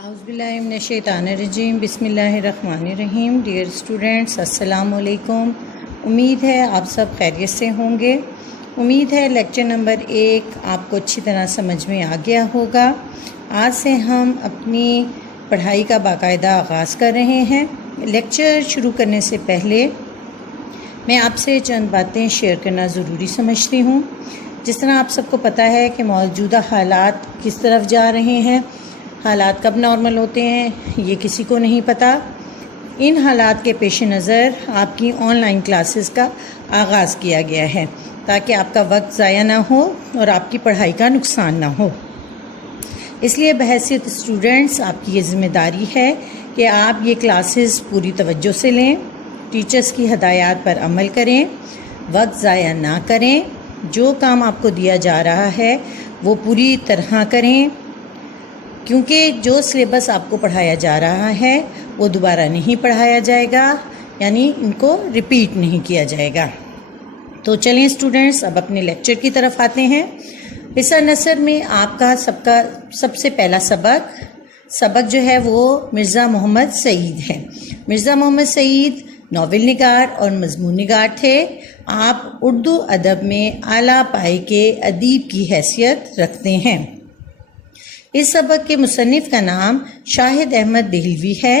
اعوذ باللہ من الشیطان الرجیم، بسم اللہ الرحمن الرحیم۔ ڈیئر اسٹوڈنٹس، السلام علیکم۔ امید ہے آپ سب خیریت سے ہوں گے۔ امید ہے لیکچر نمبر 1 آپ کو اچھی طرح سمجھ میں آ گیا ہوگا۔ آج سے ہم اپنی پڑھائی کا باقاعدہ آغاز کر رہے ہیں۔ لیکچر شروع کرنے سے پہلے میں آپ سے چند باتیں شیئر کرنا ضروری سمجھتی ہوں۔ جس طرح آپ سب کو پتہ ہے کہ موجودہ حالات کس طرف جا رہے ہیں، حالات کب نارمل ہوتے ہیں یہ کسی کو نہیں پتہ۔ ان حالات کے پیش نظر آپ کی آن لائن کلاسز کا آغاز کیا گیا ہے تاکہ آپ کا وقت ضائع نہ ہو اور آپ کی پڑھائی کا نقصان نہ ہو۔ اس لیے بحیثیت اسٹوڈنٹس آپ کی یہ ذمہ داری ہے کہ آپ یہ کلاسز پوری توجہ سے لیں، ٹیچرز کی ہدایات پر عمل کریں، وقت ضائع نہ کریں، جو کام آپ کو دیا جا رہا ہے وہ پوری طرح کریں، کیونکہ جو سلیبس آپ کو پڑھایا جا رہا ہے وہ دوبارہ نہیں پڑھایا جائے گا، یعنی ان کو ریپیٹ نہیں کیا جائے گا۔ تو چلیں اسٹوڈنٹس، اب اپنے لیکچر کی طرف آتے ہیں۔ اس نثر میں آپ کا سب سے پہلا سبق جو ہے وہ مرزا محمد سعید ہے۔ مرزا محمد سعید ناول نگار اور مضمون نگار تھے۔ آپ اردو ادب میں اعلیٰ پائے کے ادیب کی حیثیت رکھتے ہیں۔ اس سبق کے مصنف کا نام شاہد احمد دہلوی ہے۔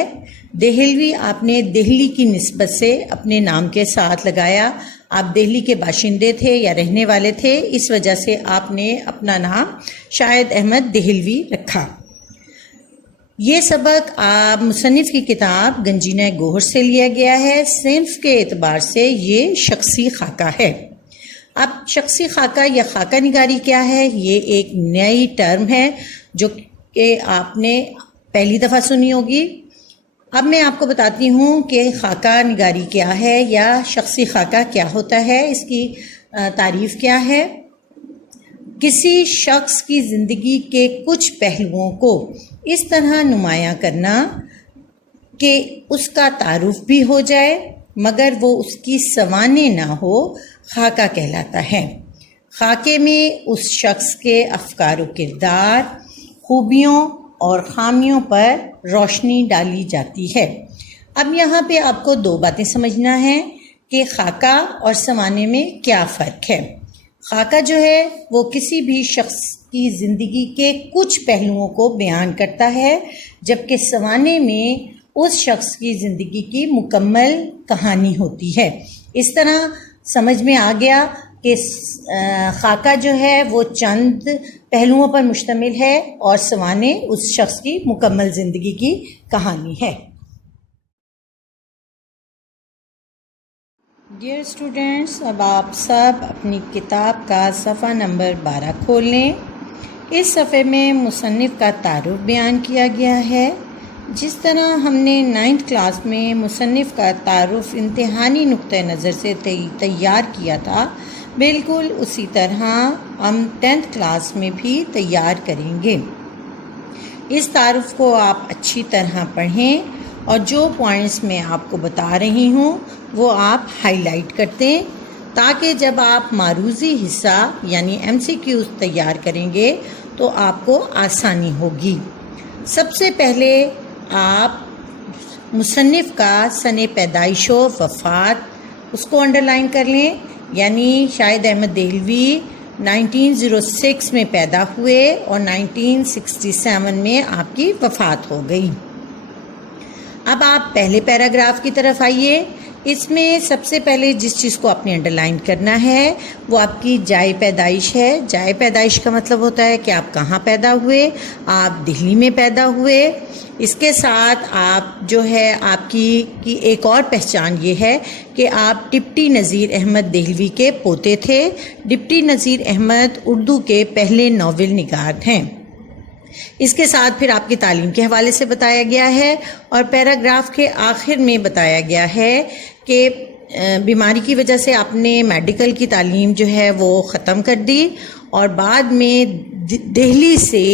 دہلوی آپ نے دہلی کی نسبت سے اپنے نام کے ساتھ لگایا۔ آپ دہلی کے باشندے تھے یا رہنے والے تھے، اس وجہ سے آپ نے اپنا نام شاہد احمد دہلوی رکھا۔ یہ سبق آپ مصنف کی کتاب گنجینہ گوہر سے لیا گیا ہے۔ صنف کے اعتبار سے یہ شخصی خاکہ ہے۔ اب شخصی خاکہ یا خاکہ نگاری کیا ہے؟ یہ ایک نئی ٹرم ہے جو کہ آپ نے پہلی دفعہ سنی ہوگی۔ اب میں آپ کو بتاتی ہوں کہ خاکہ نگاری کیا ہے یا شخصی خاکہ کیا ہوتا ہے، اس کی تعریف کیا ہے۔ کسی شخص کی زندگی کے کچھ پہلوؤں کو اس طرح نمایاں کرنا کہ اس کا تعارف بھی ہو جائے مگر وہ اس کی سوانح نہ ہو، خاکہ کہلاتا ہے۔ خاکے میں اس شخص کے افکار و کردار، خوبیوں اور خامیوں پر روشنی ڈالی جاتی ہے۔ اب یہاں پہ آپ کو 2 باتیں سمجھنا ہے کہ خاکہ اور سوانح میں کیا فرق ہے۔ خاکہ جو ہے وہ کسی بھی شخص کی زندگی کے کچھ پہلوؤں کو بیان کرتا ہے، جبکہ سوانح میں اس شخص کی زندگی کی مکمل کہانی ہوتی ہے۔ اس طرح سمجھ میں آ گیا کہ خاکہ جو ہے وہ چند پہلوؤں پر مشتمل ہے اور سوانح اس شخص کی مکمل زندگی کی کہانی ہے۔ ڈیئر اسٹوڈنٹس، اب آپ سب اپنی کتاب کا صفحہ نمبر 12 کھول لیں۔ اس صفحے میں مصنف کا تعارف بیان کیا گیا ہے۔ جس طرح ہم نے 9th کلاس میں مصنف کا تعارف امتحانی نقطۂ نظر سے تیار کیا تھا، بالکل اسی طرح ہم 10th کلاس میں بھی تیار کریں گے۔ اس تعارف کو آپ اچھی طرح پڑھیں اور جو پوائنٹس میں آپ کو بتا رہی ہوں وہ آپ ہائی لائٹ کرتے تاکہ جب آپ معروضی حصہ یعنی MCQs تیار کریں گے تو آپ کو آسانی ہوگی۔ سب سے پہلے آپ مصنف کا سن پیدائش و وفات اس کو انڈر لائن کر لیں، یعنی شاہد احمد دہلوی 1906 میں پیدا ہوئے اور 1967 میں آپ کی وفات ہو گئی۔ اب آپ پہلے پیراگراف کی طرف آئیے۔ اس میں سب سے پہلے جس چیز کو آپ نے انڈر لائن کرنا ہے وہ آپ کی جائے پیدائش ہے۔ جائے پیدائش کا مطلب ہوتا ہے کہ آپ کہاں پیدا ہوئے۔ آپ دہلی میں پیدا ہوئے۔ اس کے ساتھ آپ جو ہے آپ کی ایک اور پہچان یہ ہے کہ آپ ڈپٹی نذیر احمد دہلوی کے پوتے تھے۔ ڈپٹی نذیر احمد اردو کے پہلے ناول نگار ہیں۔ اس کے ساتھ پھر آپ کی تعلیم کے حوالے سے بتایا گیا ہے اور پیراگراف کے آخر میں بتایا گیا ہے کہ بیماری کی وجہ سے آپ نے میڈیکل کی تعلیم جو ہے وہ ختم کر دی اور بعد میں دہلی سے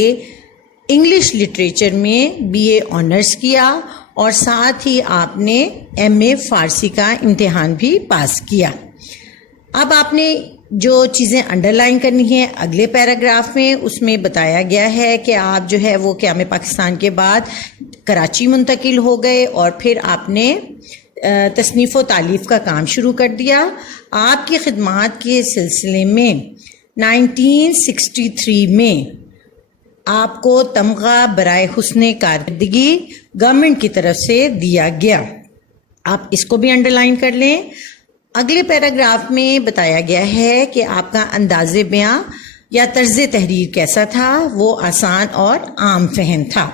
انگلش لٹریچر میں BA آنرز کیا اور ساتھ ہی آپ نے MA فارسی کا امتحان بھی پاس کیا۔ اب آپ نے جو چیزیں انڈر لائن کرنی ہیں اگلے پیراگراف میں، اس میں بتایا گیا ہے کہ آپ جو ہے وہ قیام پاکستان کے بعد کراچی منتقل ہو گئے اور پھر آپ نے تصنیف و تالیف کا کام شروع کر دیا۔ آپ کی خدمات کے سلسلے میں 1963 میں آپ کو تمغہ برائے حسن کارکردگی گورنمنٹ کی طرف سے دیا گیا۔ آپ اس کو بھی انڈر لائن کر لیں۔ اگلے پیراگراف میں بتایا گیا ہے کہ آپ کا انداز بیاں یا طرز تحریر کیسا تھا، وہ آسان اور عام فہم تھا۔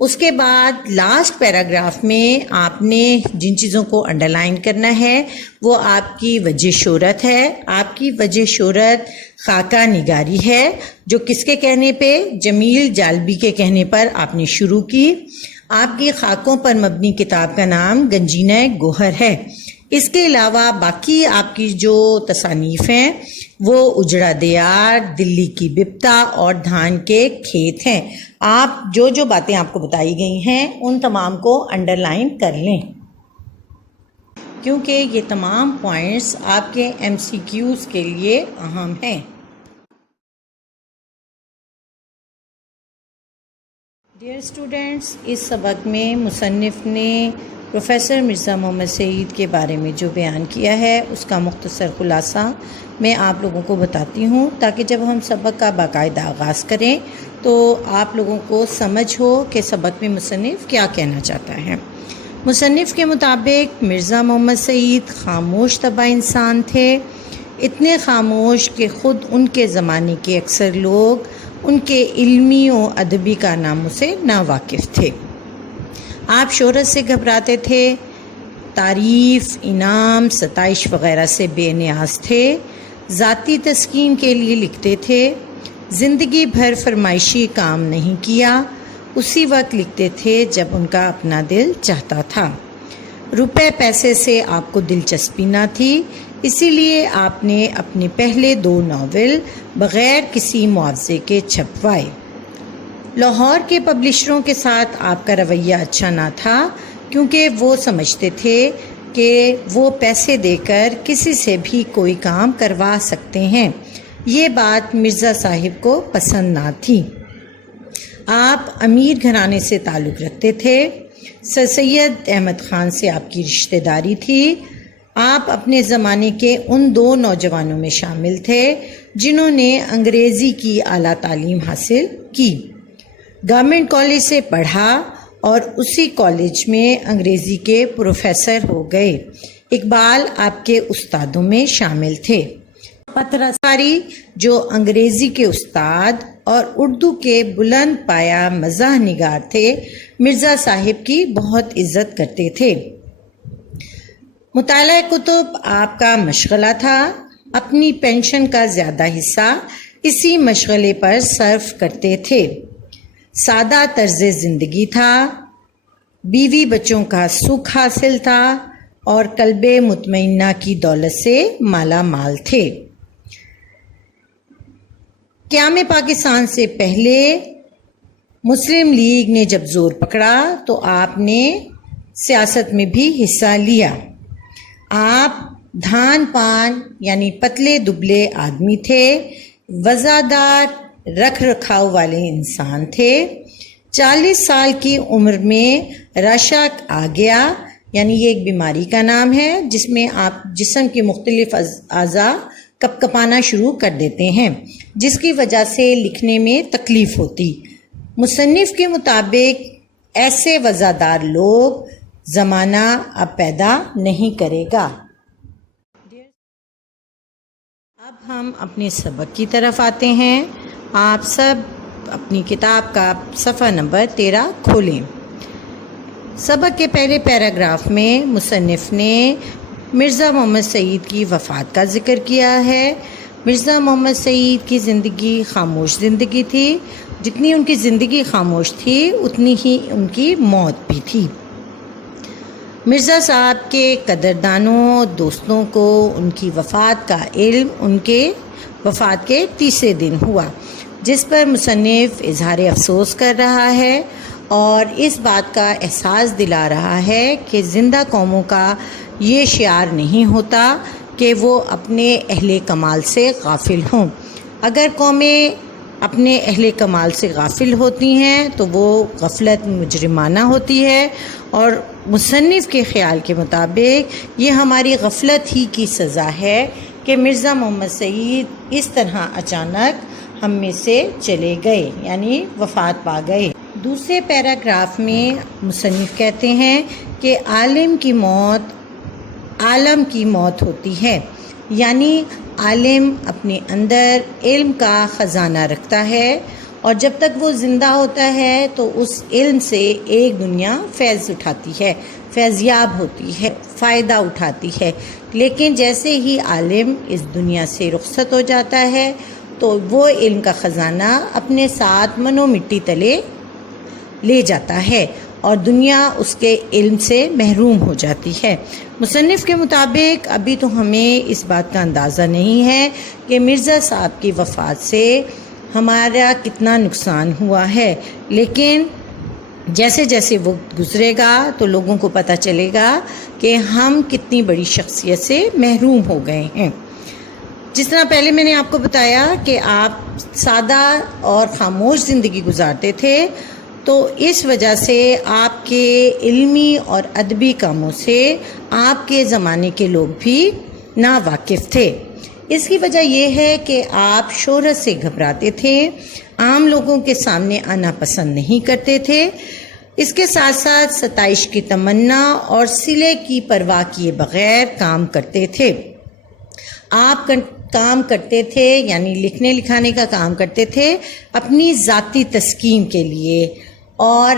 اس کے بعد لاسٹ پیراگراف میں آپ نے جن چیزوں کو انڈر لائن کرنا ہے وہ آپ کی وجہ شہرت ہے۔ آپ کی وجہ شہرت خاکہ نگاری ہے، جو کس کے کہنے پہ؟ جمیل جالبی کے کہنے پر آپ نے شروع کی۔ آپ کی خاکوں پر مبنی کتاب کا نام گنجینہ گوہر ہے۔ اس کے علاوہ باقی آپ کی جو تصانیف ہیں وہ اجڑا دیار، دلی کی بپتا اور دھان کے کھیت ہیں۔ آپ جو باتیں آپ کو بتائی گئی ہیں ان تمام کو انڈر لائن کر لیں، کیونکہ یہ تمام پوائنٹس آپ کے MCQs کے لیے اہم ہیں۔ ڈیئر اسٹوڈینٹس، اس سبق میں مصنف نے پروفیسر مرزا محمد سعید کے بارے میں جو بیان کیا ہے اس کا مختصر خلاصہ میں آپ لوگوں کو بتاتی ہوں، تاکہ جب ہم سبق کا باقاعدہ آغاز کریں تو آپ لوگوں کو سمجھ ہو کہ سبق میں مصنف کیا کہنا چاہتا ہے۔ مصنف کے مطابق مرزا محمد سعید خاموش طبع انسان تھے، اتنے خاموش کہ خود ان کے زمانے کے اکثر لوگ ان کے علمی و ادبی کارناموں سے ناواقف تھے۔ آپ شہرت سے گھبراتے تھے، تعریف، انعام، ستائش وغیرہ سے بے نیاز تھے، ذاتی تسکین کے لیے لکھتے تھے، زندگی بھر فرمائشی کام نہیں کیا، اسی وقت لکھتے تھے جب ان کا اپنا دل چاہتا تھا۔ روپے پیسے سے آپ کو دلچسپی نہ تھی، اسی لیے آپ نے اپنے پہلے 2 ناول بغیر کسی معاوضے کے چھپوائے۔ لاہور کے پبلشروں کے ساتھ آپ کا رویہ اچھا نہ تھا، کیونکہ وہ سمجھتے تھے کہ وہ پیسے دے کر کسی سے بھی کوئی کام کروا سکتے ہیں۔ یہ بات مرزا صاحب کو پسند نہ تھی۔ آپ امیر گھرانے سے تعلق رکھتے تھے، سر سید احمد خان سے آپ کی رشتہ داری تھی۔ آپ اپنے زمانے کے ان 2 نوجوانوں میں شامل تھے جنہوں نے انگریزی کی اعلیٰ تعلیم حاصل کی، گورنمنٹ کالج سے پڑھا اور اسی کالج میں انگریزی کے پروفیسر ہو گئے۔ اقبال آپ کے استادوں میں شامل تھے۔ پتراساری جو انگریزی کے استاد اور اردو کے بلند پایہ مزاح نگار تھے، مرزا صاحب کی بہت عزت کرتے تھے۔ مطالعہ کتب آپ کا مشغلہ تھا، اپنی پینشن کا زیادہ حصہ اسی مشغلے پر صرف کرتے تھے۔ سادہ طرز زندگی تھا، بیوی بچوں کا سکھ حاصل تھا اور قلب مطمئنہ کی دولت سے مالا مال تھے۔ قیام پاکستان سے پہلے مسلم لیگ نے جب زور پکڑا تو آپ نے سیاست میں بھی حصہ لیا۔ آپ دھان پان یعنی پتلے دبلے آدمی تھے، وزادار رکھ رکھاؤ والے انسان تھے۔ 40 سال کی عمر میں رشک آ گیا، یعنی یہ ایک بیماری کا نام ہے جس میں آپ جسم کی مختلف اعضاء کپ کپانا شروع کر دیتے ہیں، جس کی وجہ سے لکھنے میں تکلیف ہوتی۔ مصنف کے مطابق ایسے وزادار لوگ زمانہ اب پیدا نہیں کرے گا۔ اب ہم اپنے سبق کی طرف آتے ہیں۔ آپ سب اپنی کتاب کا صفحہ نمبر 13 کھولیں۔ سبق کے پہلے پیراگراف میں مصنف نے مرزا محمد سعید کی وفات کا ذکر کیا ہے۔ مرزا محمد سعید کی زندگی خاموش زندگی تھی، جتنی ان کی زندگی خاموش تھی اتنی ہی ان کی موت بھی تھی۔ مرزا صاحب کے قدردانوں دوستوں کو ان کی وفات کا علم ان کے وفات کے تیسرے دن ہوا، جس پر مصنف اظہار افسوس کر رہا ہے اور اس بات کا احساس دلا رہا ہے کہ زندہ قوموں کا یہ شعار نہیں ہوتا کہ وہ اپنے اہل کمال سے غافل ہوں۔ اگر قومیں اپنے اہل کمال سے غافل ہوتی ہیں تو وہ غفلت مجرمانہ ہوتی ہے، اور مصنف کے خیال کے مطابق یہ ہماری غفلت ہی کی سزا ہے کہ مرزا محمد سعید اس طرح اچانک ہم میں سے چلے گئے، یعنی وفات پا گئے۔ دوسرے پیراگراف میں مصنف کہتے ہیں کہ عالم کی موت عالم کی موت ہوتی ہے، یعنی عالم اپنے اندر علم کا خزانہ رکھتا ہے، اور جب تک وہ زندہ ہوتا ہے تو اس علم سے ایک دنیا فیض اٹھاتی ہے، فیضیاب ہوتی ہے، فائدہ اٹھاتی ہے، لیکن جیسے ہی عالم اس دنیا سے رخصت ہو جاتا ہے تو وہ علم کا خزانہ اپنے ساتھ منو مٹی تلے لے جاتا ہے اور دنیا اس کے علم سے محروم ہو جاتی ہے۔ مصنف کے مطابق ابھی تو ہمیں اس بات کا اندازہ نہیں ہے کہ مرزا صاحب کی وفات سے ہمارا کتنا نقصان ہوا ہے، لیکن جیسے جیسے وقت گزرے گا تو لوگوں کو پتہ چلے گا کہ ہم کتنی بڑی شخصیت سے محروم ہو گئے ہیں۔ جس طرح پہلے میں نے آپ کو بتایا کہ آپ سادہ اور خاموش زندگی گزارتے تھے، تو اس وجہ سے آپ کے علمی اور ادبی کاموں سے آپ کے زمانے کے لوگ بھی ناواقف تھے۔ اس کی وجہ یہ ہے کہ آپ شہرت سے گھبراتے تھے، عام لوگوں کے سامنے آنا پسند نہیں کرتے تھے، اس کے ساتھ ساتھ ستائش کی تمنا اور صلے کی پرواہ کیے بغیر کام کرتے تھے۔ آپ کام کرتے تھے، یعنی لکھنے لکھانے کا کام کرتے تھے اپنی ذاتی تسکین کے لیے، اور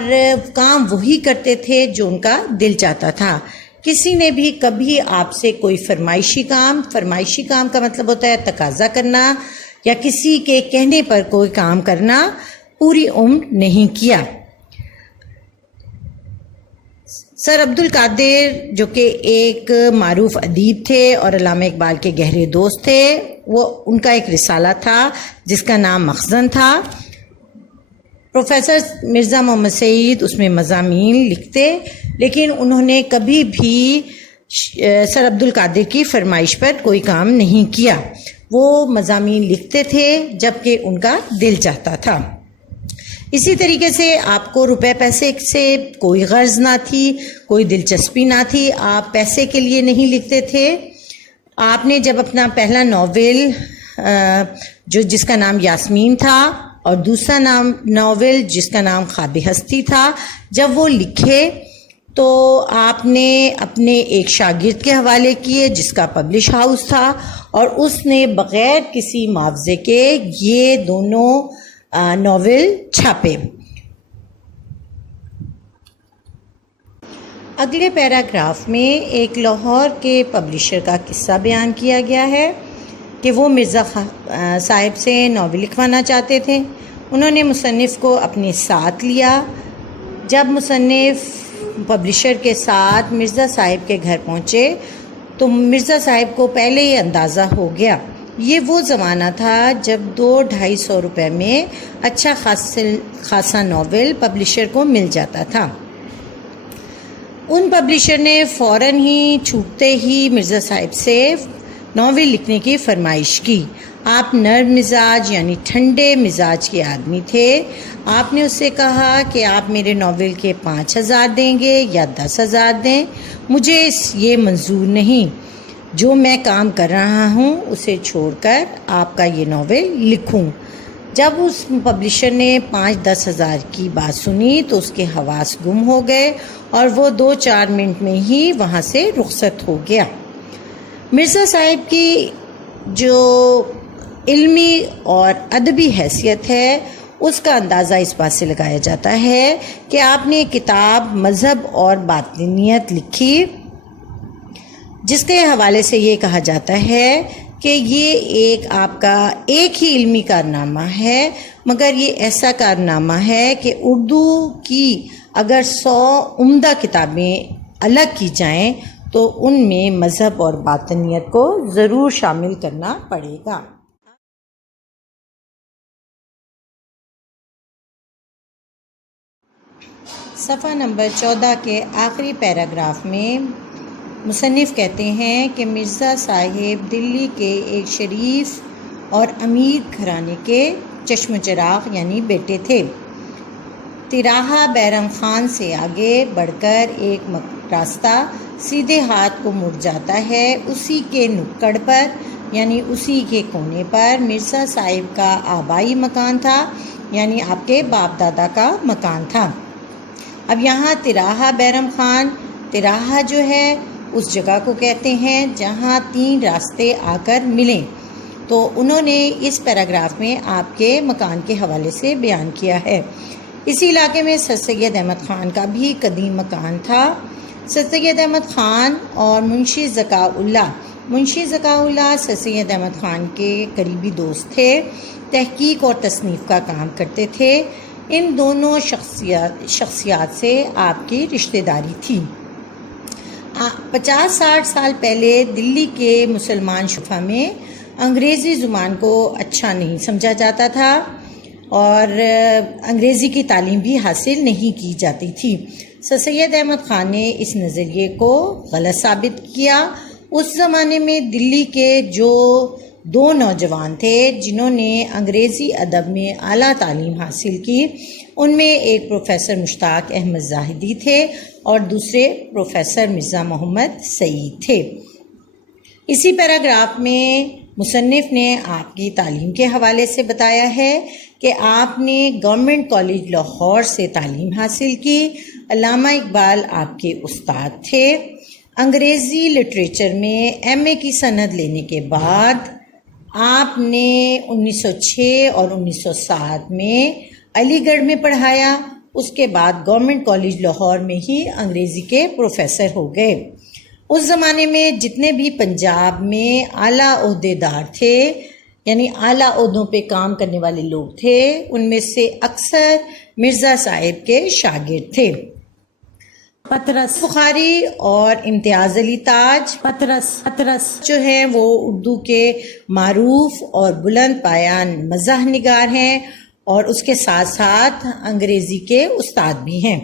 کام وہی کرتے تھے جو ان کا دل چاہتا تھا۔ کسی نے بھی کبھی آپ سے کوئی فرمائشی کام کا مطلب ہوتا ہے تقاضا کرنا یا کسی کے کہنے پر کوئی کام کرنا پوری عمر نہیں کیا۔ سر عبد القادر جو کہ ایک معروف ادیب تھے اور علامہ اقبال کے گہرے دوست تھے، وہ ان کا ایک رسالہ تھا جس کا نام مخزن تھا۔ پروفیسر مرزا محمد سعید اس میں مضامین لکھتے، لیکن انہوں نے کبھی بھی سر عبد القادر کی فرمائش پر کوئی کام نہیں کیا۔ وہ مضامین لکھتے تھے جبکہ ان کا دل چاہتا تھا۔ اسی طریقے سے آپ کو روپے پیسے سے کوئی غرض نہ تھی، کوئی دلچسپی نہ تھی، آپ پیسے کے لیے نہیں لکھتے تھے۔ آپ نے جب اپنا پہلا ناول جس کا نام یاسمین تھا اور دوسرا ناول جس کا نام خواب ہستی تھا، جب وہ لکھے تو آپ نے اپنے ایک شاگرد کے حوالے کیے جس کا پبلش ہاؤس تھا، اور اس نے بغیر کسی معاوضے کے یہ دونوں ناول چھاپے۔ اگلے پیراگراف میں ایک لاہور کے پبلشر کا قصہ بیان کیا گیا ہے کہ وہ مرزا صاحب سے ناول لکھوانا چاہتے تھے۔ انہوں نے مصنف کو اپنے ساتھ لیا۔ جب مصنف پبلشر کے ساتھ مرزا صاحب کے گھر پہنچے تو مرزا صاحب کو پہلے ہی اندازہ ہو گیا۔ یہ وہ زمانہ تھا جب 200-250 روپے میں اچھا خاصا ناول پبلشر کو مل جاتا تھا۔ ان پبلشر نے فوراً ہی چھوٹتے ہی مرزا صاحب سے ناول لکھنے کی فرمائش کی۔ آپ نرم مزاج یعنی ٹھنڈے مزاج کے آدمی تھے۔ آپ نے اس سے کہا کہ آپ میرے ناول کے 5000 دیں گے یا 10,000 دیں، مجھے یہ منظور نہیں۔ جو میں کام کر رہا ہوں اسے چھوڑ کر آپ کا یہ ناول لکھوں۔ جب اس پبلشر نے 5-10 ہزار کی بات سنی تو اس کے حواس گم ہو گئے اور وہ 2-4 منٹ میں ہی وہاں سے رخصت ہو گیا۔ مرزا صاحب کی جو علمی اور ادبی حیثیت ہے اس کا اندازہ اس بات سے لگایا جاتا ہے کہ آپ نے کتاب مذہب اور باطنیت لکھی، جس کے حوالے سے یہ کہا جاتا ہے کہ یہ آپ کا ایک ہی علمی کارنامہ ہے، مگر یہ ایسا کارنامہ ہے کہ اردو کی اگر 100 عمدہ کتابیں الگ کی جائیں تو ان میں مذہب اور باطنیت کو ضرور شامل کرنا پڑے گا۔ صفحہ نمبر 14 کے آخری پیراگراف میں مصنف کہتے ہیں کہ مرزا صاحب دلی کے ایک شریف اور امیر گھرانے کے چشم چراغ یعنی بیٹے تھے۔ تراہا بیرم خان سے آگے بڑھ کر ایک راستہ سیدھے ہاتھ کو مڑ جاتا ہے، اسی کے نکڑ پر یعنی اسی کے کونے پر مرزا صاحب کا آبائی مکان تھا، یعنی آپ کے باپ دادا کا مکان تھا۔ اب یہاں تراہا بیرم خان، تراہا جو ہے اس جگہ کو کہتے ہیں جہاں 3 راستے آ کر ملیں، تو انہوں نے اس پیراگراف میں آپ کے مکان کے حوالے سے بیان کیا ہے۔ اسی علاقے میں سر سید احمد خان کا بھی قدیم مکان تھا۔ سر سید احمد خان اور منشی ذکاء اللہ سر سید احمد خان کے قریبی دوست تھے، تحقیق اور تصنیف کا کام کرتے تھے۔ ان دونوں شخصیات سے آپ کی رشتہ داری تھی۔ 50-60 سال پہلے دلی کے مسلمان شفا میں انگریزی زبان کو اچھا نہیں سمجھا جاتا تھا اور انگریزی کی تعلیم بھی حاصل نہیں کی جاتی تھی۔ سر سید احمد خان نے اس نظریے کو غلط ثابت کیا۔ اس زمانے میں دلی کے جو 2 نوجوان تھے جنہوں نے انگریزی ادب میں اعلیٰ تعلیم حاصل کی، ان میں ایک پروفیسر مشتاق احمد زاہدی تھے اور دوسرے پروفیسر مرزا محمد سعید تھے۔ اسی پیراگراف میں مصنف نے آپ کی تعلیم کے حوالے سے بتایا ہے کہ آپ نے گورنمنٹ کالج لاہور سے تعلیم حاصل کی۔ علامہ اقبال آپ کے استاد تھے۔ انگریزی لٹریچر میں ایم اے کی سند لینے کے بعد آپ نے 1906 اور 1907 میں علی گڑھ میں پڑھایا۔ اس کے بعد گورنمنٹ کالج لاہور میں ہی انگریزی کے پروفیسر ہو گئے۔ اس زمانے میں جتنے بھی پنجاب میں اعلیٰ عہدے دار تھے یعنی اعلیٰ عہدوں پہ کام کرنے والے لوگ تھے، ان میں سے اکثر مرزا صاحب کے شاگرد تھے۔ پطرس بخاری اور امتیاز علی تاج پطرس جو ہیں وہ اردو کے معروف اور بلند پایان مزاح نگار ہیں اور اس کے ساتھ ساتھ انگریزی کے استاد بھی ہیں۔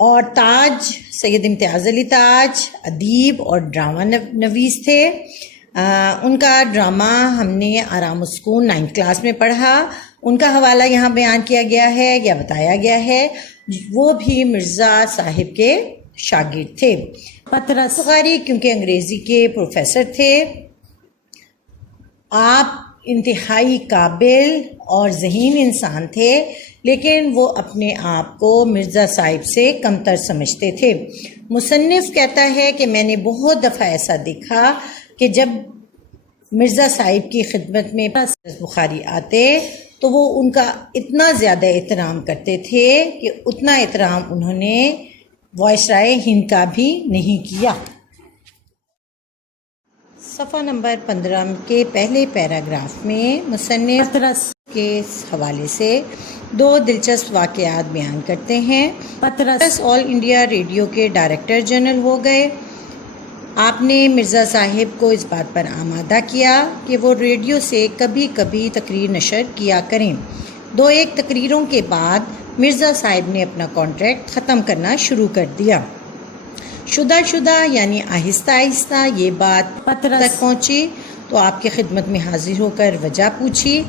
اور تاج، سید امتیاز علی تاج ادیب اور ڈرامہ نویس تھے۔ ان کا ڈرامہ ہم نے آرام و سکون 9th کلاس میں پڑھا۔ ان کا حوالہ یہاں بیان کیا گیا ہے یا بتایا گیا ہے، وہ بھی مرزا صاحب کے شاگرد تھے۔ پطرس بخاری کیونکہ انگریزی کے پروفیسر تھے، آپ انتہائی قابل اور ذہین انسان تھے، لیکن وہ اپنے آپ کو مرزا صاحب سے کمتر سمجھتے تھے۔ مصنف کہتا ہے کہ میں نے بہت دفعہ ایسا دیکھا کہ جب مرزا صاحب کی خدمت میں بخاری آتے تو وہ ان کا اتنا زیادہ احترام کرتے تھے کہ اتنا احترام انہوں نے وائسرائے ہند کا بھی نہیں کیا۔ صفحہ نمبر 15 کے پہلے پیراگراف میں مصنف پطرس کے حوالے سے 2 دلچسپ واقعات بیان کرتے ہیں۔ پطرس آل انڈیا ریڈیو کے ڈائریکٹر جنرل ہو گئے۔ آپ نے مرزا صاحب کو اس بات پر آمادہ کیا کہ وہ ریڈیو سے کبھی کبھی تقریر نشر کیا کریں۔ 2-1 تقریروں کے بعد مرزا صاحب نے اپنا کانٹریکٹ ختم کرنا شروع کر دیا۔ شدہ یعنی آہستہ آہستہ یہ بات پطرس تک پہنچی تو آپ کی خدمت میں حاضر ہو کر وجہ پوچھی۔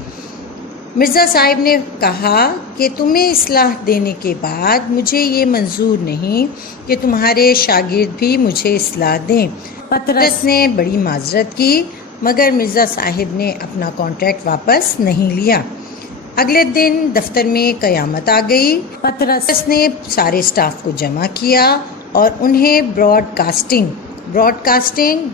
مرزا صاحب نے کہا کہ تمہیں اصلاح دینے کے بعد مجھے یہ منظور نہیں کہ تمہارے شاگرد بھی مجھے اصلاح دیں۔ پطرس نے بڑی معذرت کی مگر مرزا صاحب نے اپنا کانٹریکٹ واپس نہیں لیا۔ اگلے دن دفتر میں قیامت آ گئی۔ پطرس نے سارے سٹاف کو جمع کیا اور انہیں براڈ کاسٹنگ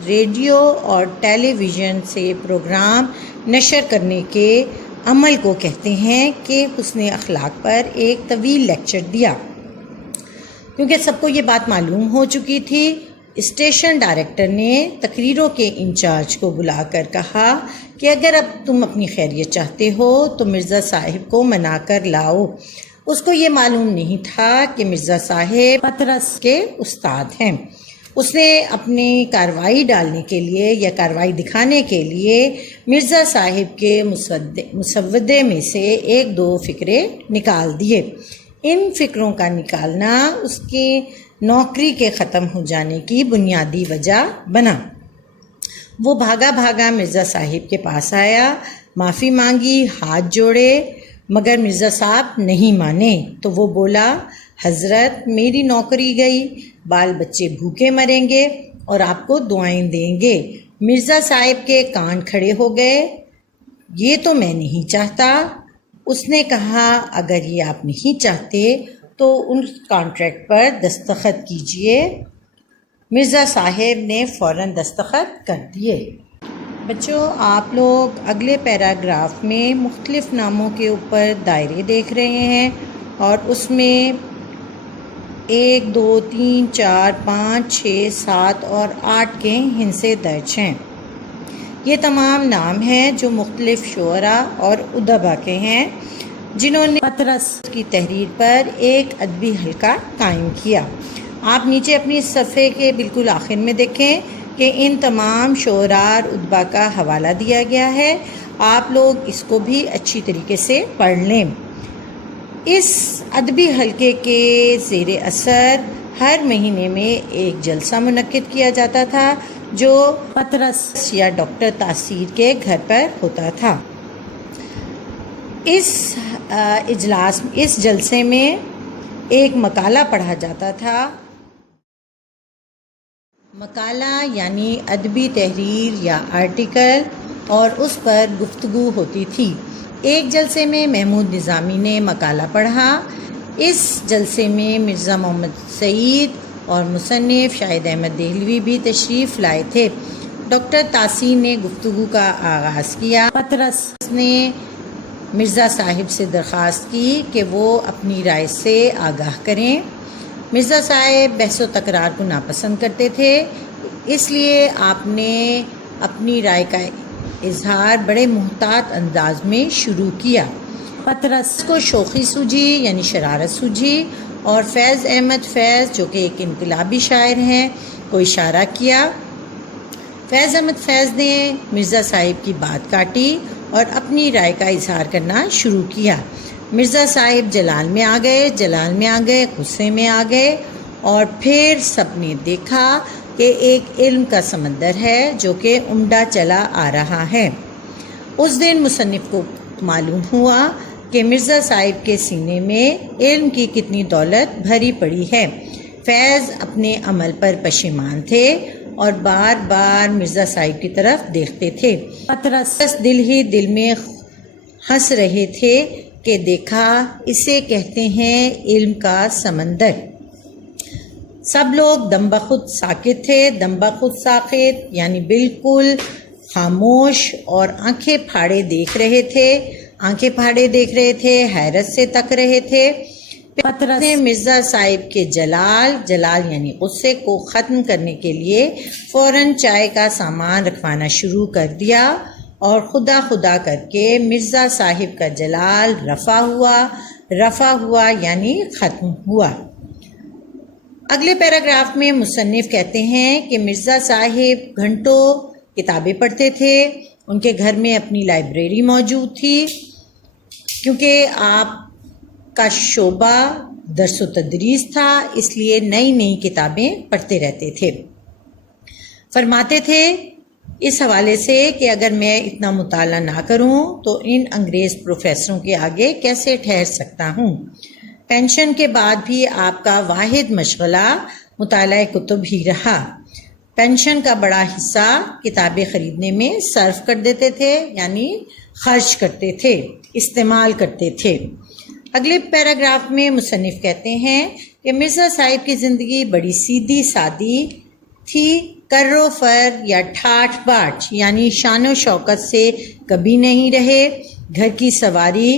ریڈیو اور ٹیلی ویژن سے پروگرام نشر کرنے کے عمل کو کہتے ہیں کہ حسن اخلاق پر ایک طویل لیکچر دیا۔ کیونکہ سب کو یہ بات معلوم ہو چکی تھی، اسٹیشن ڈائریکٹر نے تقریروں کے انچارج کو بلا کر کہا کہ اگر اب تم اپنی خیریت چاہتے ہو تو مرزا صاحب کو منا کر لاؤ۔ اس کو یہ معلوم نہیں تھا کہ مرزا صاحب پطرس کے استاد ہیں۔ اس نے اپنی کارروائی ڈالنے کے لیے یا کارروائی دکھانے کے لیے مرزا صاحب کے مسودے میں سے 1-2 فقرے نکال دیے۔ ان فقروں کا نکالنا اس کی نوکری کے ختم ہو جانے کی بنیادی وجہ بنا۔ وہ بھاگا بھاگا مرزا صاحب کے پاس آیا، معافی مانگی، ہاتھ جوڑے، مگر مرزا صاحب نہیں مانے تو وہ بولا، حضرت میری نوکری گئی، بال بچے بھوکے مریں گے اور آپ کو دعائیں دیں گے۔ مرزا صاحب کے کان کھڑے ہو گئے، یہ تو میں نہیں چاہتا۔ اس نے کہا، اگر یہ آپ نہیں چاہتے تو ان کانٹریکٹ پر دستخط کیجئے۔ مرزا صاحب نے فوراً دستخط کر دیے۔ بچوں، آپ لوگ اگلے پیراگراف میں مختلف ناموں کے اوپر دائرے دیکھ رہے ہیں اور اس میں 1 2 3 4 5 6 7 اور 8 کے ہندسے درج ہیں۔ یہ تمام نام ہیں جو مختلف شعراء اور ادبا کے ہیں جنہوں نے پطرس کی تحریر پر ایک ادبی حلقہ قائم کیا۔ آپ نیچے اپنی صفحے کے بالکل آخر میں دیکھیں کہ ان تمام شعراء اور ادبا کا حوالہ دیا گیا ہے۔ آپ لوگ اس کو بھی اچھی طریقے سے پڑھ لیں۔ اس ادبی حلقے کے زیر اثر ہر مہینے میں ایک جلسہ منعقد کیا جاتا تھا جو پطرس یا ڈاکٹر تاثیر کے گھر پر ہوتا تھا۔ اس جلسے میں ایک مقالہ پڑھا جاتا تھا۔ مقالہ یعنی ادبی تحریر یا آرٹیکل، اور اس پر گفتگو ہوتی تھی۔ ایک جلسے میں محمود نظامی نے مقالہ پڑھا۔ اس جلسے میں مرزا محمد سعید اور مصنف شاہد احمد دہلوی بھی تشریف لائے تھے۔ ڈاکٹر تاثیر نے گفتگو کا آغاز کیا۔ پطرس نے مرزا صاحب سے درخواست کی کہ وہ اپنی رائے سے آگاہ کریں۔ مرزا صاحب بحث و تکرار کو ناپسند کرتے تھے، اس لیے آپ نے اپنی رائے کا اظہار بڑے محتاط انداز میں شروع کیا۔ پطرس کو شوخی سوجھی یعنی شرارت سوجھی اور فیض احمد فیض جو کہ ایک انقلابی شاعر ہیں کو اشارہ کیا۔ فیض احمد فیض نے مرزا صاحب کی بات کاٹی اور اپنی رائے کا اظہار کرنا شروع کیا۔ مرزا صاحب جلال میں آ گئے، غصے میں آ گئے، اور پھر سب نے دیکھا کہ ایک علم کا سمندر ہے جو کہ عمدہ چلا آ رہا ہے۔ اس دن مصنف کو معلوم ہوا کہ مرزا صاحب کے سینے میں علم کی کتنی دولت بھری پڑی ہے۔ فیض اپنے عمل پر پشیمان تھے اور بار بار مرزا صاحب کی طرف دیکھتے تھے۔ پطرس دل ہی دل میں ہنس رہے تھے کہ دیکھا، اسے کہتے ہیں علم کا سمندر۔ سب لوگ دم بخود ساکت تھے، دم بخود ساکت یعنی بالکل خاموش، اور آنکھیں پھاڑے دیکھ رہے تھے، حیرت سے تک رہے تھے۔ پطرس نے مرزا صاحب کے جلال یعنی غصے کو ختم کرنے کے لیے فوراً چائے کا سامان رکھوانا شروع کر دیا اور خدا کر کے مرزا صاحب کا جلال رفع ہوا یعنی ختم ہوا۔ اگلے پیراگراف میں مصنف کہتے ہیں کہ مرزا صاحب گھنٹوں کتابیں پڑھتے تھے، ان کے گھر میں اپنی لائبریری موجود تھی، کیونکہ آپ کا شعبہ درس و تدریس تھا، اس لیے نئی کتابیں پڑھتے رہتے تھے۔ فرماتے تھے اس حوالے سے کہ اگر میں اتنا مطالعہ نہ کروں تو ان انگریز پروفیسروں کے آگے کیسے ٹھہر سکتا ہوں۔ پینشن کے بعد بھی آپ کا واحد مشغلہ مطالعہ کتب ہی رہا۔ پینشن کا بڑا حصہ کتابیں خریدنے میں صرف کر دیتے تھے، یعنی خرچ کرتے تھے، استعمال کرتے تھے۔ اگلے پیراگراف میں مصنف کہتے ہیں کہ مرزا صاحب کی زندگی بڑی سیدھی سادی تھی، کر و فر یا ٹھاٹھ باٹھ یعنی شان و شوکت سے کبھی نہیں رہے، گھر کی سواری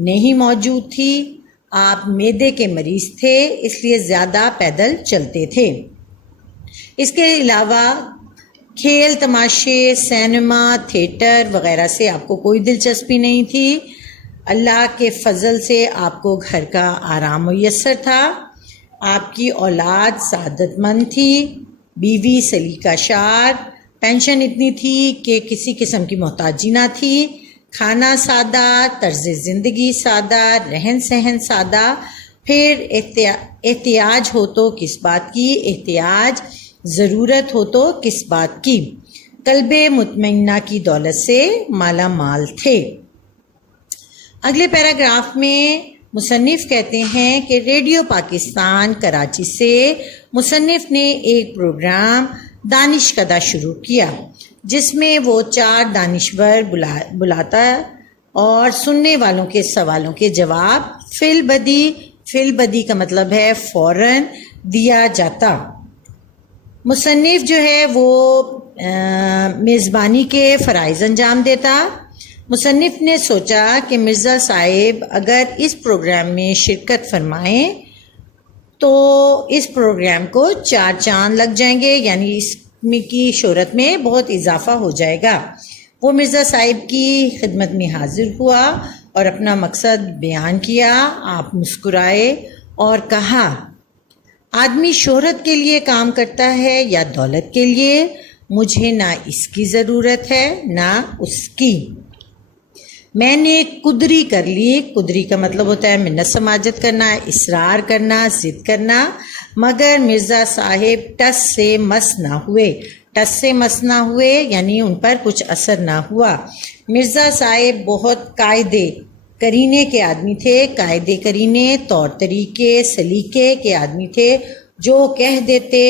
نہیں موجود تھی، آپ معدے کے مریض تھے اس لیے زیادہ پیدل چلتے تھے۔ اس کے علاوہ کھیل تماشے، سینما، تھیٹر وغیرہ سے آپ کو کوئی دلچسپی نہیں تھی۔ اللہ کے فضل سے آپ کو گھر کا آرام میسر تھا، آپ کی اولاد سعادت مند تھی، بیوی سلیقہ شار، پینشن اتنی تھی کہ کسی قسم کی محتاجی نہ تھی، کھانا سادہ، طرز زندگی سادہ، رہن سہن سادہ، پھر احتیاج ہو تو کس بات کی، احتیاج ضرورت ہو تو کس بات کی، قلب مطمئنہ کی دولت سے مالا مال تھے۔ اگلے پیراگراف میں مصنف کہتے ہیں کہ ریڈیو پاکستان کراچی سے مصنف نے ایک پروگرام دانش کدہ شروع کیا، جس میں وہ 4 دانشور بلاتا اور سننے والوں کے سوالوں کے جواب فی البدی کا مطلب ہے فوراً دیا جاتا۔ مصنف جو ہے وہ میزبانی کے فرائض انجام دیتا۔ مصنف نے سوچا کہ مرزا صاحب اگر اس پروگرام میں شرکت فرمائیں تو اس پروگرام کو 4 چاند لگ جائیں گے، یعنی اس کی شہرت میں بہت اضافہ ہو جائے گا۔ وہ مرزا صاحب کی خدمت میں حاضر ہوا اور اپنا مقصد بیان کیا۔ آپ مسکرائے اور کہا، آدمی شہرت کے لیے کام کرتا ہے یا دولت کے لیے؟ مجھے نہ اس کی ضرورت ہے نہ اس کی۔ میں نے قدری کر لی۔ قدری کا مطلب ہوتا ہے منت سماجت کرنا، اصرار کرنا، ضد کرنا، مگر مرزا صاحب ٹس سے مس نہ ہوئے۔ ٹس سے مس نہ ہوئے یعنی ان پر کچھ اثر نہ ہوا۔ مرزا صاحب بہت قاعدے کرینے کے آدمی تھے، قاعدے کرینے، طور طریقے، سلیقے کے آدمی تھے، جو کہہ دیتے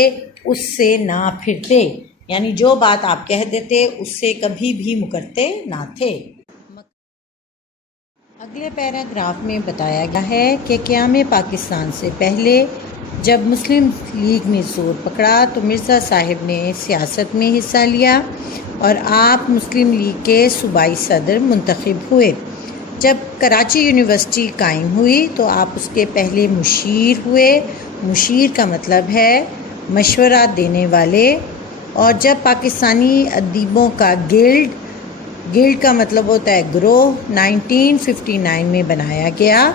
اس سے نہ پھرتے، یعنی جو بات آپ کہہ دیتے اس سے کبھی بھی مکرتے نہ تھے۔ اگلے پیراگراف میں بتایا گیا ہے کہ قیام پاکستان سے پہلے جب مسلم لیگ نے زور پکڑا تو مرزا صاحب نے سیاست میں حصہ لیا اور آپ مسلم لیگ کے صوبائی صدر منتخب ہوئے۔ جب کراچی یونیورسٹی قائم ہوئی تو آپ اس کے پہلے مشیر ہوئے۔ مشیر کا مطلب ہے مشورہ دینے والے۔ اور جب پاکستانی ادیبوں کا گلڈ کا مطلب ہوتا ہے گروہ 1959 میں بنایا گیا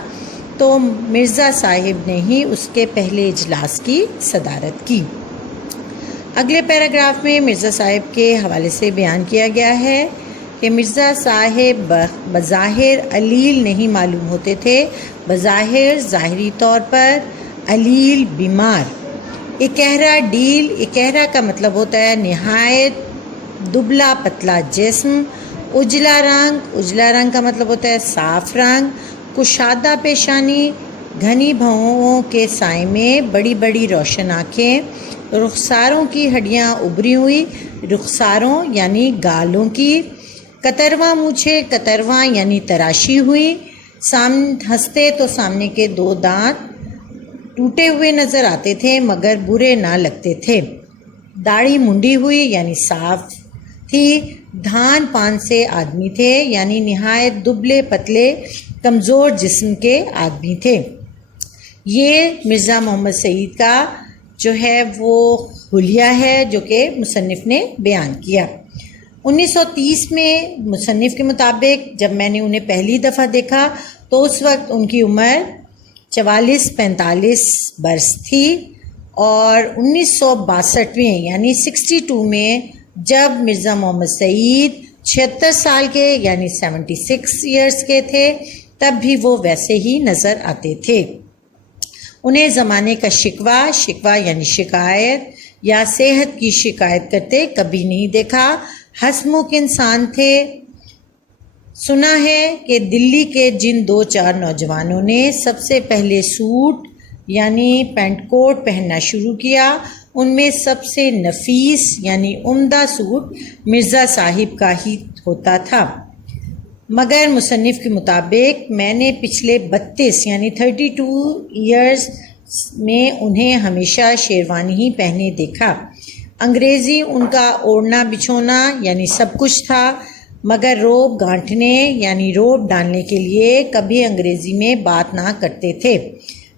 تو مرزا صاحب نے ہی اس کے پہلے اجلاس کی صدارت کی۔ اگلے پیراگراف میں مرزا صاحب کے حوالے سے بیان کیا گیا ہے کہ مرزا صاحب بظاہر علیل نہیں معلوم ہوتے تھے، بظاہر ظاہری طور پر علیل بیمار۔ اکہرا ڈیل، اکہرا کا مطلب ہوتا ہے نہایت دبلا پتلا جسم۔ اجلا رنگ، اجلا رنگ کا مطلب ہوتا ہے صاف رنگ۔ کشادہ پیشانی، گھنی بھوؤں کے سائے میں بڑی بڑی روشن آنکھیں۔ رخساروں کی ہڈیاں ابری ہوئی، رخساروں یعنی گالوں کی۔ کترواں مونچھیں، کترواں یعنی تراشی ہوئی۔ ہنستے تو سامنے کے 2 دانت ٹوٹے ہوئے نظر آتے تھے مگر برے نہ لگتے تھے۔ داڑھی منڈی ہوئی یعنی صاف تھی۔ دھان پان سے آدمی تھے یعنی نہایت دبلے پتلے کمزور جسم کے آدمی تھے۔ یہ مرزا محمد سعید کا جو ہے وہ حلیہ ہے جو کہ مصنف نے بیان کیا۔ 1930 میں مصنف کے مطابق جب میں نے انہیں پہلی دفعہ دیکھا تو اس وقت ان کی عمر 44-45 برس تھی، اور 1962 میں یعنی 62 میں جب مرزا محمد سعید 76 سال کے یعنی 76 ایئرس کے تھے تب بھی وہ ویسے ہی نظر آتے تھے۔ انہیں زمانے کا شکوہ یعنی شکایت یا صحت کی شکایت کرتے کبھی نہیں دیکھا۔ ہسمکھ انسان تھے۔ سنا ہے کہ دلی کے جن 2-4 نوجوانوں نے سب سے پہلے سوٹ یعنی پینٹ کوٹ پہننا شروع کیا، ان میں سب سے نفیس یعنی عمدہ سوٹ مرزا صاحب کا ہی ہوتا تھا، مگر مصنف کے مطابق میں نے پچھلے 32 یعنی 32 ایئرز میں انہیں ہمیشہ شیروانی ہی پہنے دیکھا۔ انگریزی ان کا اوڑھنا بچھونا یعنی سب کچھ تھا، مگر روب گانٹھنے یعنی روب ڈالنے کے لیے کبھی انگریزی میں بات نہ کرتے تھے،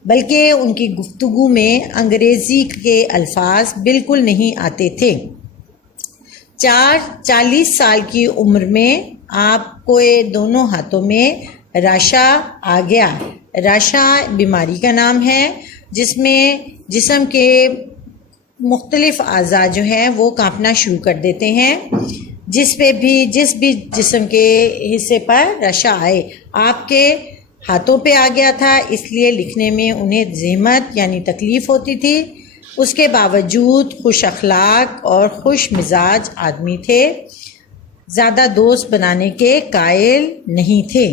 بلکہ ان کی گفتگو میں انگریزی کے الفاظ بالکل نہیں آتے تھے۔ 40 سال کی عمر میں آپ کو دونوں ہاتھوں میں راشا آ گیا۔ راشا بیماری کا نام ہے جس میں جسم کے مختلف اعضاء جو ہیں وہ کانپنا شروع کر دیتے ہیں۔ جس بھی جسم کے حصے پر رشا آئے، آپ کے ہاتھوں پہ آ گیا تھا، اس لیے لکھنے میں انہیں زحمت یعنی تکلیف ہوتی تھی۔ اس کے باوجود خوش اخلاق اور خوش مزاج آدمی تھے، زیادہ دوست بنانے کے قائل نہیں تھے۔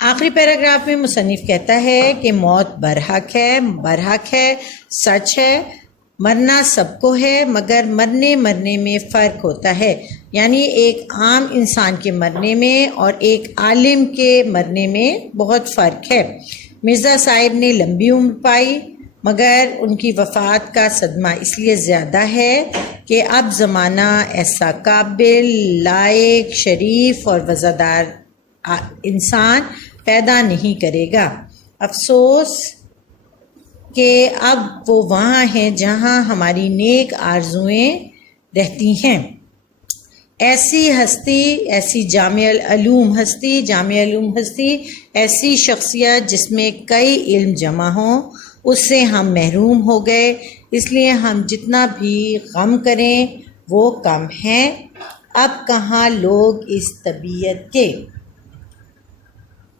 آخری پیراگراف میں مصنف کہتا ہے کہ موت برحق ہے، سچ ہے، مرنا سب کو ہے، مگر مرنے میں فرق ہوتا ہے، یعنی ایک عام انسان کے مرنے میں اور ایک عالم کے مرنے میں بہت فرق ہے۔ مرزا صاحب نے لمبی عمر پائی، مگر ان کی وفات کا صدمہ اس لیے زیادہ ہے کہ اب زمانہ ایسا قابل، لائق، شریف اور وفادار انسان پیدا نہیں کرے گا۔ افسوس کہ اب وہ وہاں ہیں جہاں ہماری نیک آرزوئیں رہتی ہیں۔ ایسی ہستی، ایسی جامع العلوم ہستی، ایسی شخصیت جس میں کئی علم جمع ہوں، اس سے ہم محروم ہو گئے۔ اس لیے ہم جتنا بھی غم کریں وہ کم ہیں۔ اب کہاں لوگ اس طبیعت کے۔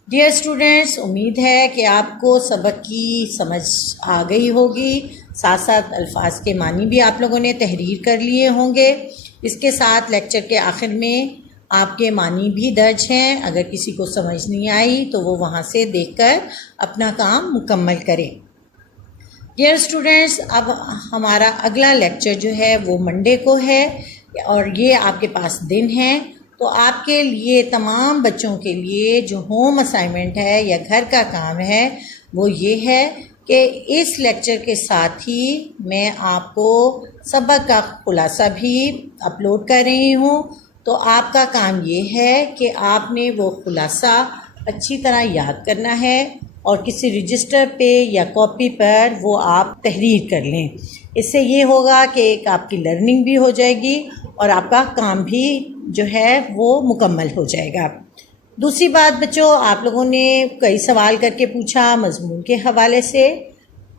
ڈیئر اسٹوڈینٹس، امید ہے کہ آپ کو سبق کی سمجھ آ گئی ہوگی، ساتھ ساتھ الفاظ کے معنی بھی آپ لوگوں نے تحریر کر لیے ہوں گے۔ اس کے ساتھ لیکچر کے آخر میں آپ کے معنی بھی درج ہیں، اگر کسی کو سمجھ نہیں آئی تو وہ وہاں سے دیکھ کر اپنا کام مکمل کریں۔ ڈیئر اسٹوڈینٹس، اب ہمارا اگلا لیکچر جو ہے وہ منڈے کو ہے، اور یہ آپ کے پاس دن ہے، تو آپ کے لیے تمام بچوں کے لیے جو ہوم اسائنمنٹ ہے یا گھر کا کام ہے وہ یہ ہے کہ اس لیکچر کے ساتھ ہی میں آپ کو سبق کا خلاصہ بھی اپلوڈ کر رہی ہوں، تو آپ کا کام یہ ہے کہ آپ نے وہ خلاصہ اچھی طرح یاد کرنا ہے اور کسی رجسٹر پہ یا کاپی پر وہ آپ تحریر کر لیں۔ اس سے یہ ہوگا کہ ایک آپ کی لرننگ بھی ہو جائے گی اور آپ کا کام بھی جو ہے وہ مکمل ہو جائے گا۔ دوسری بات بچوں، آپ لوگوں نے کئی سوال کر کے پوچھا مضمون کے حوالے سے۔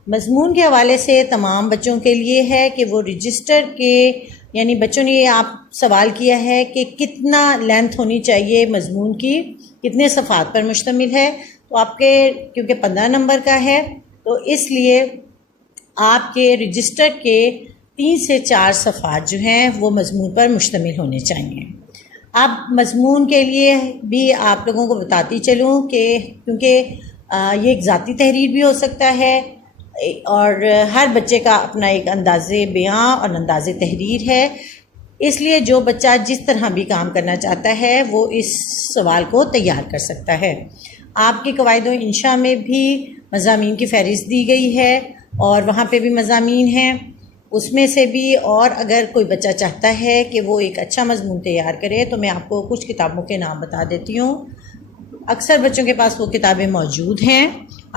مضمون کے حوالے سے تمام بچوں کے لیے ہے کہ وہ رجسٹر کے، یعنی بچوں نے یہ آپ سوال کیا ہے کہ کتنا لینتھ ہونی چاہیے مضمون کی، کتنے صفحات پر مشتمل ہے، تو آپ کے کیونکہ 15 نمبر کا ہے تو اس لیے آپ کے رجسٹر کے 3 سے 4 صفحات جو ہیں وہ مضمون پر مشتمل ہونے چاہیے۔ اب مضمون کے لیے بھی آپ لوگوں کو بتاتی چلوں کہ کیونکہ یہ ایک ذاتی تحریر بھی ہو سکتا ہے اور ہر بچے کا اپنا ایک انداز بیاں اور انداز تحریر ہے، اس لیے جو بچہ جس طرح بھی کام کرنا چاہتا ہے وہ اس سوال کو تیار کر سکتا ہے۔ آپ کے قواعد و انشاء میں بھی مضامین کی فہرست دی گئی ہے اور وہاں پہ بھی مضامین ہیں، اس میں سے بھی، اور اگر کوئی بچہ چاہتا ہے کہ وہ ایک اچھا مضمون تیار کرے تو میں آپ کو کچھ کتابوں کے نام بتا دیتی ہوں۔ اکثر بچوں کے پاس وہ کتابیں موجود ہیں،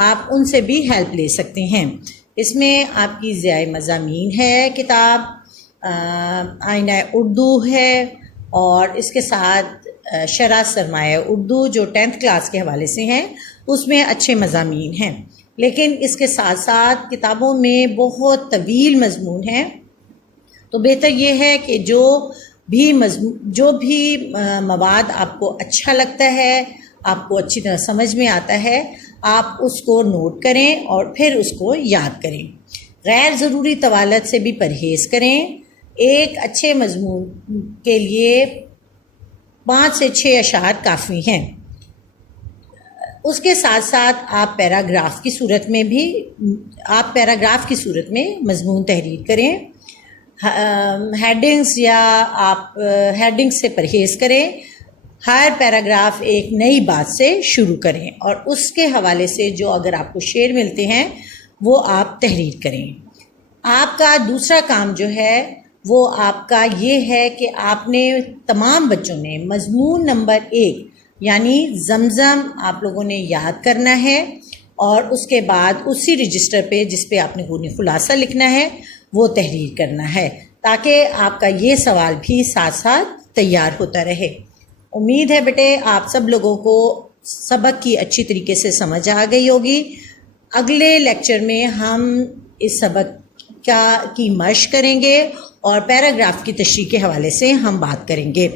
آپ ان سے بھی ہیلپ لے سکتے ہیں۔ اس میں آپ کی ضیاء مضامین ہے کتاب، آئینہ اردو ہے، اور اس کے ساتھ شرح سرمایہ اردو جو 10th کلاس کے حوالے سے ہیں، اس میں اچھے مضامین ہیں۔ لیکن اس کے ساتھ ساتھ کتابوں میں بہت طویل مضمون ہیں، تو بہتر یہ ہے کہ جو بھی مواد آپ کو اچھا لگتا ہے، آپ کو اچھی طرح سمجھ میں آتا ہے، آپ اس کو نوٹ کریں اور پھر اس کو یاد کریں۔ غیر ضروری طوالت سے بھی پرہیز کریں۔ ایک اچھے مضمون کے لیے 5 سے 6 اشعار کافی ہیں۔ اس کے ساتھ ساتھ آپ پیراگراف کی صورت میں مضمون تحریر کریں۔ ہیڈنگز یا آپ ہیڈنگز سے پرہیز کریں۔ ہر پیراگراف ایک نئی بات سے شروع کریں اور اس کے حوالے سے جو اگر آپ کو شعر ملتے ہیں وہ آپ تحریر کریں۔ آپ کا دوسرا کام جو ہے وہ آپ کا یہ ہے کہ آپ نے تمام بچوں نے مضمون نمبر 1 یعنی زمزم آپ لوگوں نے یاد کرنا ہے، اور اس کے بعد اسی رجسٹر پہ جس پہ آپ نے خلاصہ لکھنا ہے وہ تحریر کرنا ہے، تاکہ آپ کا یہ سوال بھی ساتھ ساتھ تیار ہوتا رہے۔ امید ہے بیٹے آپ سب لوگوں کو سبق کی اچھی طریقے سے سمجھ آ گئی ہوگی۔ اگلے لیکچر میں ہم اس سبق کی مشق کریں گے اور پیراگراف کی تشریح کے حوالے سے ہم بات کریں گے۔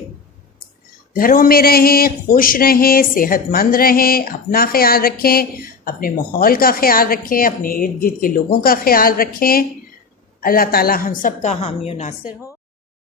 گھروں میں رہیں، خوش رہیں، صحت مند رہیں، اپنا خیال رکھیں، اپنے ماحول کا خیال رکھیں، اپنے ارد گرد کے لوگوں کا خیال رکھیں۔ اللہ تعالی ہم سب کا حامی و ناصر ہو۔